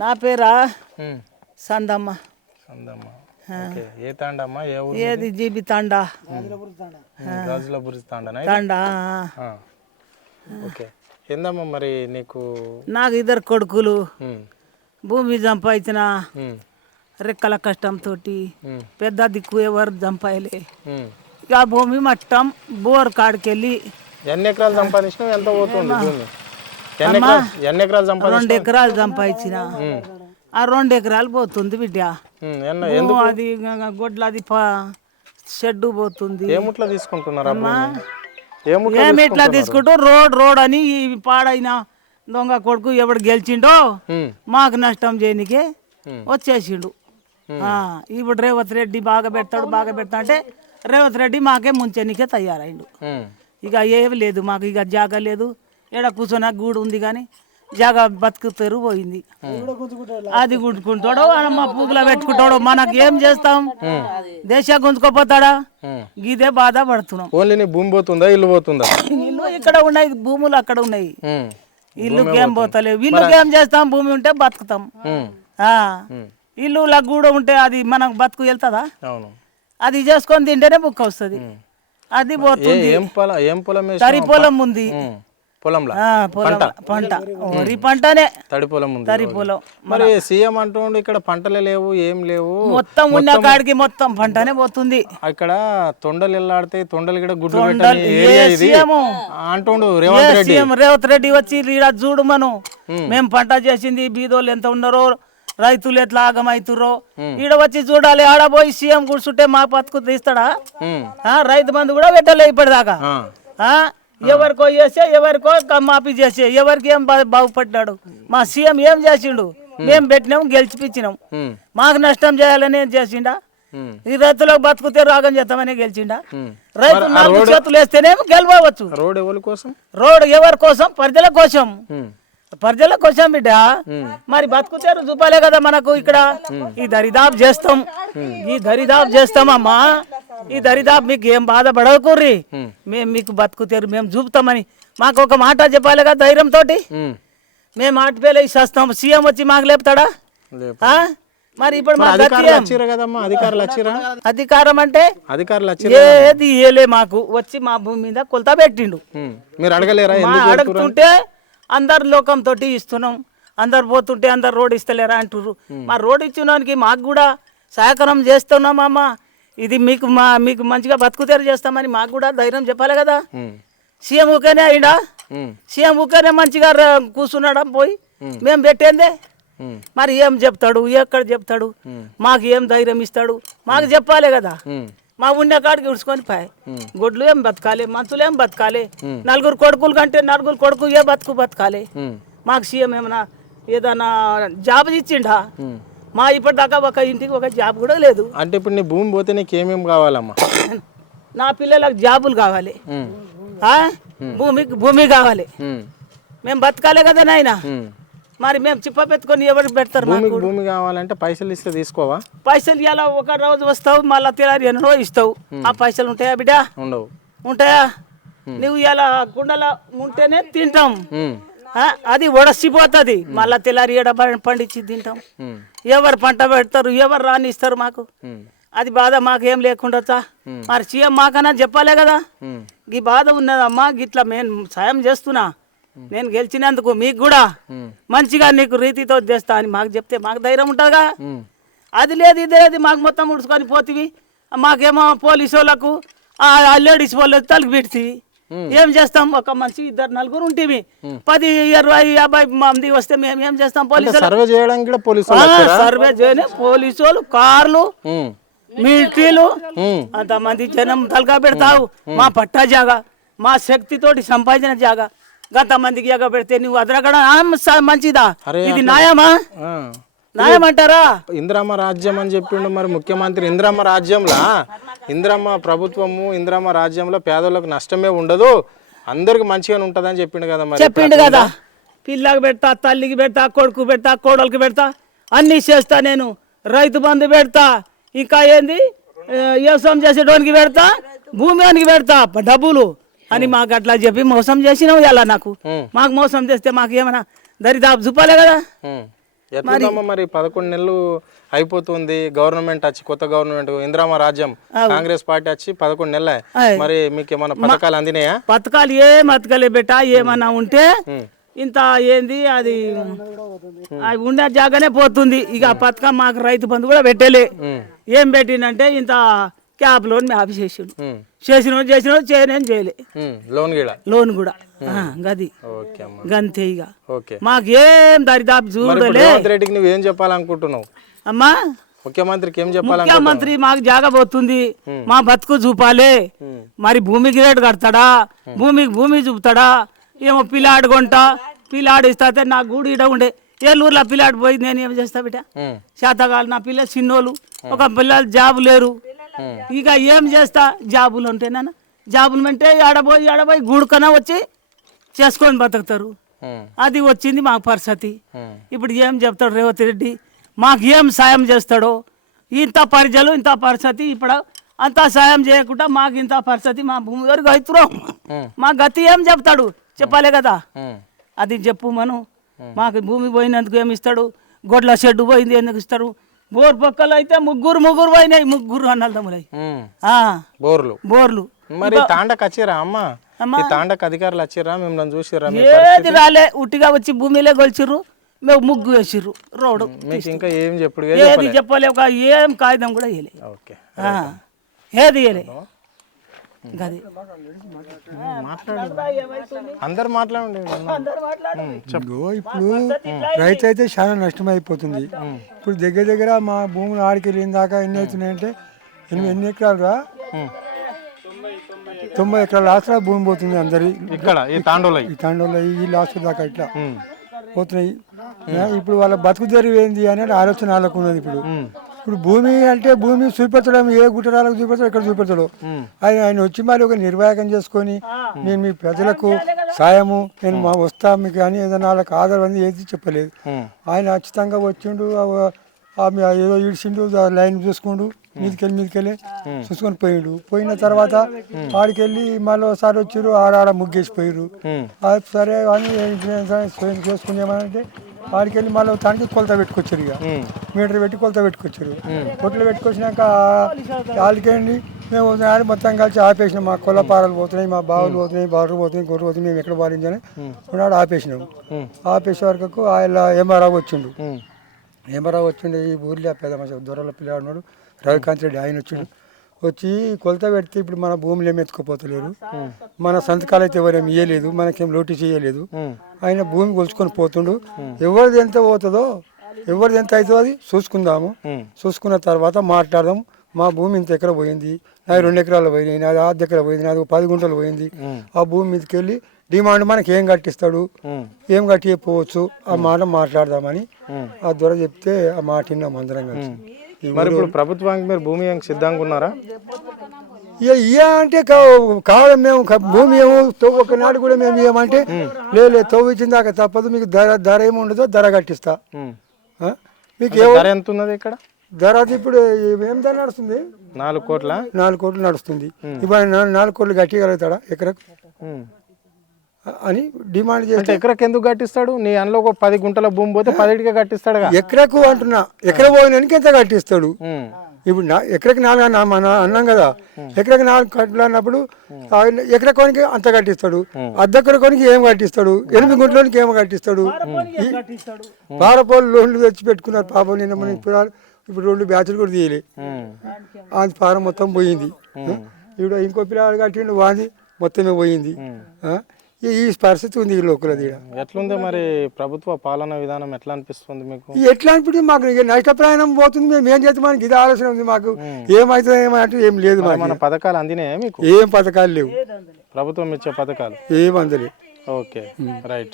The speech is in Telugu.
నా పేరా ఉమ్. సందమ్మ. సందమ్మ. ఓకే. ఏ తాండమ్మా? ఏ ఊరు? ఏది జీబి తాండా. రాజులపురి తాండనా? తాండా. ఓకే. ఏందమ్మా మరి నీకు? నాకు ఇద్దరు కొడుకులు. ఉమ్. భూమి సంపాదించిన ఉమ్. రెక్కల కష్టంతో పెద్ద దిక్కు ఎవరు సంపాయలే. ఉమ్. ఇక ఆ భూమి మట్టం బోర్ కాడికి వెళ్ళి ఎన్ని ఎకరాలు సంపాదించినావు? ఎంత పోతుంది భూమి? ఎన్ని ఎకరాలు సంపాదించినావు? 2 ఎకరాలు సంపాదించిన. ఆ 2 ఎకరాలు పోతుంది బిడ్డ. అది గొడ్లది షెడ్డు పోతుంది. ఏమిట్లా తీసుకుంటున్నారు? ఏమిట్లా తీసుకుంటూ రోడ్ అని ఈ పాడైన దొంగ కొడుకు ఎవడు గెలిచిండో మాకు నష్టం చేయనికే వచ్చేసిండు. ఇప్పుడు రేవంత్ రెడ్డి బాగా పెడతా అంటే రేవంత్ రెడ్డి మాకే ముంచనికే తయారైండు. ఇక ఏమి లేదు మాకు, ఇక జాగా లేదు. ఎడ కూర్చొని గూడు ఉంది కానీ జాగా బతుకుతారు పోయింది. అది గుంటుకుంటాడో మా పూగులో పెట్టుకుంటాడో మనకు ఏం చేస్తాం? దేశ గుంజుకోపోతాడా? ఇదే బాధ పడుతున్నాం. ఓన్లీ భూమి పోతుందా, ఇల్లు పోతుందా? ఇల్లు ఇక్కడ ఉన్నాయి, భూములు అక్కడ ఉన్నాయి. ఇల్లుకి ఏం పోతలేవు. ఇల్లుకి ఏం చేస్తాం? భూమి ఉంటే బతుకుతాం. ఇల్లు గూడ ఉంటే అది మనకు బతుకు వెళ్తుందా? అది చేసుకొని తింటేనే బుక్క వస్తుంది. అది పోతుంది. తరి పొలం ఉంది. పంట వరి పంటనే. తడి పొలం ఉంది. తరి పొలం. మరి సీఎం అంటుండు ఇక్కడ పంటలే లేవు, ఏం లేవు, మొత్తం ఉన్న కాడికి మొత్తం పంటనే పోతుంది. ఇక్కడ తొండలు ఎల్లాడితే తొండలు కూడా గుడ్లు అంటుండు రేవంత్ రెడ్డి వచ్చి ఈడ చూడు మనం మేము పంట చేసింది, బీదోళ్ళు ఎంత ఉన్నారో, రైతులు ఎట్లా ఆగమవుతుర్రో ఈడ వచ్చి చూడాలి. ఆడ పోయి సీఎం కూర్చుంటే మా బతుకు తీస్తాడా? రైతు బంధు కూడా పెట్టలే ఇప్పటిదాకా. ఎవరికో చేసే, ఎవరికో మాఫీ చేసే, ఎవరికి ఏం బాగుపడ్డాడు? మా సీఎం ఏం చేసిండు? మేము పెట్టినాం, గెలిచిపించినాం. మాకు నష్టం చేయాలని ఏం చేసిండా? ఈ రైతులకు బతుకుతే రాగం చేస్తామని గెలిచిండా? రైతు 4 చేతులు వేస్తేనేమో గెలవచ్చు. రోడ్ ఎవరి కోసం? రోడ్ ఎవరి కోసం? ప్రజల కోసం. ప్రజల కోసం బిడ్డ. మరి బతుకుతారు చూపాలే కదా మనకు. ఇక్కడ ఈ దరిదాపు చేస్తాం, ఈ దరిదాపు చేస్తామమ్మా. ఈ దరిదాపు మీకు ఏం బాధపడకూర్రి, మేము మీకు బతుకుతారు మేము చూపుతామని మాకు ఒక మాట చెప్పాలి కదా ధైర్యంతో. మేము ఆటపేలే చేస్తాం. సీఎం వచ్చి మాకు లేపుతాడా? మరి ఇప్పుడు అధికారం అంటే ఏది ఏలే మాకు. వచ్చి మా భూమి మీద కొలత పెట్టిండు. మీరు అడగలేరా? అడుగుతుంటే అందరు లోకంతో ఇస్తున్నాం, అందరు పోతుంటే అందరు రోడ్ ఇస్తలేరా అంటుర్రు. మా రోడ్ ఇచ్చినానికి మాకు కూడా సహకారం చేస్తున్నామమ్మా. ఇది మీకు మీకు మంచిగా బతుకుతేరు చేస్తామని మాకు కూడా ధైర్యం చెప్పాలి కదా. సీఎం ఊకేనే అయినా, సీఎం ఊకేనే మంచిగా కూర్చున్నాడా పోయి మేము పెట్టేందే. మరి ఏం చెప్తాడు? ఎక్కడ చెప్తాడు? మాకు ఏం ధైర్యం ఇస్తాడు? మాకు చెప్పాలి కదా. మా ఉండే కాడికి ఉడుచుకొని పాయి. గొడ్లు ఏం బతకాలి, మంతులు ఏం బతకాలి, 4 కొడుకులు కంటే 4 కొడుకు ఏ బతకాలి. మాకు సీఎం ఏమన్నా ఏదన్నా జాబ్ ఇచ్చిండా? మా ఇప్పటిదాకా ఒక ఇంటికి ఒక జాబ్ కూడా లేదు. అంటే ఇప్పుడు నీ భూమి పోతే నీకు ఏమేమి కావాలమ్మా? నా పిల్లలకు జాబులు కావాలి, భూమి కావాలి, మేము బతకాలి కదా నాయన. మరి మేము చిప్ప పెట్టుకొని ఎవరికి పెడతారు? భూమి కావాలంటే పైసలు ఇస్తే తీసుకోవా? పైసలు ఇలా ఒక రోజు వస్తావు, మళ్ళా తెల్లారి ఎన్నో ఇస్తావు. ఆ పైసలు ఉంటాయా బిడ్డ? ఉండవు. ఉంటాయా? నువ్వు ఇలా కుండల ఉంటేనే తింటాం, అది ఒడసిపోతుంది. మళ్ళా తెల్లారి ఏడ పండించి తింటాం. ఎవరు పంట పెడతారు, ఎవరు రానిస్తారు మాకు? అది బాధ మాకేం లేకుండా. మరి సీఎం మాకన్నా చెప్పాలే కదా. ఈ బాధ ఉన్నదమ్మా, గిట్లా నేను సాయం చేస్తున్నా, నేను గెలిచినందుకు మీకు కూడా మంచిగా నీకు రీతితో చేస్తా అని మాకు చెప్తే మాకు ధైర్యం ఉంటుందిగా. అది లేదు ఇది లేదు, మాకు మొత్తం ఉడుచుకొని పోతివి. మాకేమో పోలీసు వాళ్ళకు లేడీస్ వాళ్ళు తలుగు పెడుతుంది. ఏం చేస్తాం? ఒక మనిషి 2-4 ఉంటేవి, 10, 20, 50 మంది వస్తే మేము ఏం చేస్తాం? పోలీసులు సర్వే చేయడానికి సర్వే చేయని పోలీసు వాళ్ళు, కార్లు, మిలిటరీలు, అంతమంది జనం తలకా పెడతావు. మా పట్టా జాగా, మా శక్తితోటి సంపాదించిన జాగా గంతమందికి జాగా పెడితే నువ్వు అదరగడ మంచిదా? ఇది న్యాయమా? న్యాయమంటారా? ఇందిరమ్మ రాజ్యం అని చెప్పిండు మరి ముఖ్యమంత్రి. ఇందిరమ్మ రాజ్యంలో, ఇందిరమ్మ ప్రభుత్వము, ఇందిరమ్మ రాజ్యంలో పేదలకు నష్టమే ఉండదు, అందరికి మంచిగానే ఉంటది అని చెప్పిండు కదా. మరి చెప్పిండు కదా. పిల్లకి పెడతా, తల్లికి పెడతా, కొడుకు పెడతా, కోడలికి పెడతా, అన్ని చేస్తా. నేను రైతు బంధు పెడతా, ఇంకా ఏంది వ్యవసాయం చేసేటోనికి పెడతా, భూమికి పెడతా డబ్బులు అని మాకు అట్లా చెప్పి మోసం చేసినావు. ఎలా నాకు మాకు మోసం చేస్తే మాకు ఏమైనా దరిదాపు చూపాలే కదా. ఎట్లుందమ్మా మరి 11 నెలలు అయిపోతుంది గవర్నమెంట్ వచ్చి, కొత్త గవర్నమెంట్ ఇందిరామ రాజ్యం కాంగ్రెస్ పార్టీ వచ్చి 11 నెలలే. మరి మీకు ఏమన్నా పథకాలు అందినాయా? పథకాలు ఏం బతకలే బెట్ట. ఏమన్నా ఉంటే ఇంత ఏంది అది ఉండే జాగానే పోతుంది. ఇక ఆ పథకం మాకు రైతు బంధు కూడా పెట్టలే. ఏం పెట్టిందంటే ఇంత క్యాప్ లోన్ ఆఫీ చేసిన చేయనేం చేయలే. లోన్ కూడా గది గంతే. ఇక మాకేం దరిదాపు చూడలే. నువ్వేం చెప్పాలనుకుంటున్నావు అమ్మా? ముఖ్యమంత్రికి ఏం చెప్పాలి? ముఖ్యమంత్రి మాకు జాగా పోతుంది, మా బతుకు చూపాలి. మరి భూమికి రేటు కడతాడా, భూమి చూపుతాడా? ఏమో పిల్లాడు కొంటా, పిల్లాడు ఇస్తే నా గూడు ఇడ ఉండే ఏలూరులో పిల్లాడు పోయి నేను ఏం చేస్తా బిడ్డ? శాతకాలు నా పిల్లలు చిన్నోళ్ళు, ఒక పిల్లలు జాబు లేరు. ఇక ఏం చేస్తా? జాబులు ఉంటేనా? జాబులు అంటే ఆడపోయి గూడుకన్నా వచ్చి చేసుకొని బతుకుతారు. అది వచ్చింది మా పరిస్థితి. ఇప్పుడు ఏం చెప్తాడు రేవంత్ రెడ్డి? మాకు ఏం సాయం చేస్తాడో? ఇంత పరిచయాలు ఇంత పరిస్థితి. ఇప్పుడు అంత సాయం చేయకుండా మాకు ఇంత పరిస్థితి. మా భూమి వరకు అవుతున్నాం. మా గతి ఏం చెప్తాడు? చెప్పాలి కదా. అది చెప్పు మనం. మాకు భూమి పోయినందుకు ఏమి ఇస్తాడు? గొడ్ల షెడ్డు పోయింది ఎందుకు ఇస్తారు? బోర్ పక్కలు అయితే ముగ్గురు పోయినాయి. ముగ్గురు అన్నదమ్ములై బోర్లు. మరి తాండకు వచ్చిరా అమ్మ? తాండకు అధికారులు వచ్చిరా? మిమ్మల్ని చూసిరా? ఏది రాలే. ఉట్టిగా వచ్చి భూమిలో గొలిచిర్రు, మేము ముగ్గు వేసిర్రు. రోడ్డు ఇంకా ఏం చెప్పుడు? ఏది చెప్పలే. ఒక ఏం కాగితం కూడా వేయలే. ఏది వేయలే. అందరు మాట్లాడండి. ఇప్పుడు రైతు అయితే చాలా నష్టం అయిపోతుంది. ఇప్పుడు దగ్గర మా భూములు ఆడికి వెళ్ళిన దాకా ఎన్ని అవుతున్నాయంటే ఎన్ని ఎకరాలుగా 90 ఎకరాల ఆసరా భూమి పోతుంది అందరి. ఇక్కడ ఈ తాండోలో ఈ లాస్ట్ దాకా ఇట్లా పోతున్నాయి. ఇప్పుడు వాళ్ళ బతుకు తెరువు ఏంది అనేది ఆలోచన వాళ్ళకు ఉన్నది. ఇప్పుడు భూమి అంటే భూమి చూపెట్టడం, ఏ గుట్టరాలకు చూపెడతాడు, ఎక్కడ చూపెడతాడు. ఆయన వచ్చి మరి ఒక నిర్వాహకం చేసుకొని నేను మీ ప్రజలకు సాయము నేను వస్తా మీకు కానీ ఏదైనా వాళ్ళకి ఆధారం అని ఏది చెప్పలేదు. ఆయన ఖచ్చితంగా వచ్చిండు, ఏదో ఇడిచిండు, లైన్ చూసుకుండు, మీదకెళ్ళి చూసుకొని పోయిండు. పోయిన తర్వాత ఆడికెళ్ళి మళ్ళీ ఒకసారి వచ్చారు, ఆడ ముగ్గేసిపోయారు. సరే అని చేసుకునేమంటే ఆడికెళ్ళి మళ్ళీ తనకి కొలత పెట్టుకొచ్చారు. ఇక మీటర్ పెట్టి కొలత పెట్టుకొచ్చారు. కొట్లు పెట్టుకొచ్చినాక వాళ్ళకెళ్ళి మేము మొత్తం కలిసి ఆపేసినాం. మా కొల్లపారలు పోతున్నాయి, మా బావులు పోతున్నాయి, బార్లు పోతున్నాయి, గొర్రెలు పోతున్నాయి, మేము ఎక్కడ పాలించని ఉన్నాడు ఆపేసినాము. ఆపేసే వరకు ఆయన ఎంఆర్ఆవు వచ్చిండు. ఎంఆర్ఆవు వచ్చిండు. ఈ ఊర్లో పెద్ద మంచి దొరల పిల్లవాడు రవికాంత్ రెడ్డి ఆయన వచ్చిండు. వచ్చి కొలత పెడితే ఇప్పుడు మన భూములు ఏమి ఎత్తుకుపోతలేరు, మన సంతకాలు అయితే ఎవరేమి ఇవ్వలేదు, మనకేం నోటీస్ చేయలేదు. ఆయన భూమి కొలుచుకొని పోతుండు. ఎవరిది ఎంత పోతుందో, ఎవరిది ఎంత అవుతుందో అది చూసుకుందాము. చూసుకున్న తర్వాత మాట్లాడదాం. మా భూమి ఇంత ఎకర పోయింది, నాది 2 ఎకరాలు పోయినాయి, నాది 1/2 ఎకర పోయింది, నాది 10 గుంటలు పోయింది. ఆ భూమి మీదకి వెళ్ళి డిమాండ్ మనకి ఏం కట్టిస్తాడు, ఏం కట్టిపోవచ్చు, ఆ మాట మాట్లాడదామని ఆ దొర చెప్తే ఆ మాట విన్నాం అందరం కలిసి. మరి ఇప్పుడు ప్రభుత్వానికి మీరు భూమి సిద్ధంగా ఉన్నారా? అంటే కావాలి మేము భూమి ఏమో ఒకనాడు కూడా మేము ఏమంటే లేదు తవ్విచ్చిన దాకా తప్పదు, మీకు ధర ఏమి ఉండదో ధర కట్టిస్తా. మీకు ఎంత ఉన్నది ఇక్కడ ధర? ఇప్పుడు ఏం ధర నడుస్తుంది? 4 కోట్ల 4 కోట్లు నడుస్తుంది. ఇప్పుడు 4 కోట్లు కట్టగలుగుతాడా ఎకరకు అని డిమాండ్ చేస్తే ఎకరకు ఎందుకు కట్టిస్తాడు? నీ అందులో ఒక 10 గుంటల భూమి పోతే 10కే కట్టిస్తాడు. ఎకరకు అంటున్నా, ఎకర పోయినానికి ఎంత కట్టిస్తాడు? ఇప్పుడు ఎకరకు 4 అన్నాం కదా, ఎకరకు 4 కట్టలు అన్నప్పుడు ఎకరకోనికి అంత కట్టిస్తాడు. అద్దెకరకోనికి ఏం కట్టిస్తాడు? 8 గుంటలోనికి ఏమో కట్టిస్తాడు. పారపోలు లోన్లు తెచ్చి పెట్టుకున్నారు పాపం. నిన్న మన ఇప్పుడు 2 బ్యాచ్లు కూడా తీయలే. అది పారం మొత్తం పోయింది. ఇప్పుడు ఇంకో పిల్లలు కట్టిండు, వాది మొత్తమే పోయింది. ఈ పరిస్థితి ఉంది ఈ లోకలది. ఎట్లుంది మరి ప్రభుత్వ పాలన విధానం ఎట్లా అనిపిస్తుంది మీకు? ఎట్లా అనిపిస్తుంది? మాకు నష్టప్రాయణం పోతుంది. మేము ఏం చేస్తాం? మనకి ఇది ఆలోచన ఉంది. మాకు ఏమైతే ఏమంటే ఏం లేదు. మన పథకాలు అందినాయా మీకు? ఏం పథకాలు లేవు. ప్రభుత్వం ఇచ్చే పథకాలు ఏం అందలేదు. Okay, right.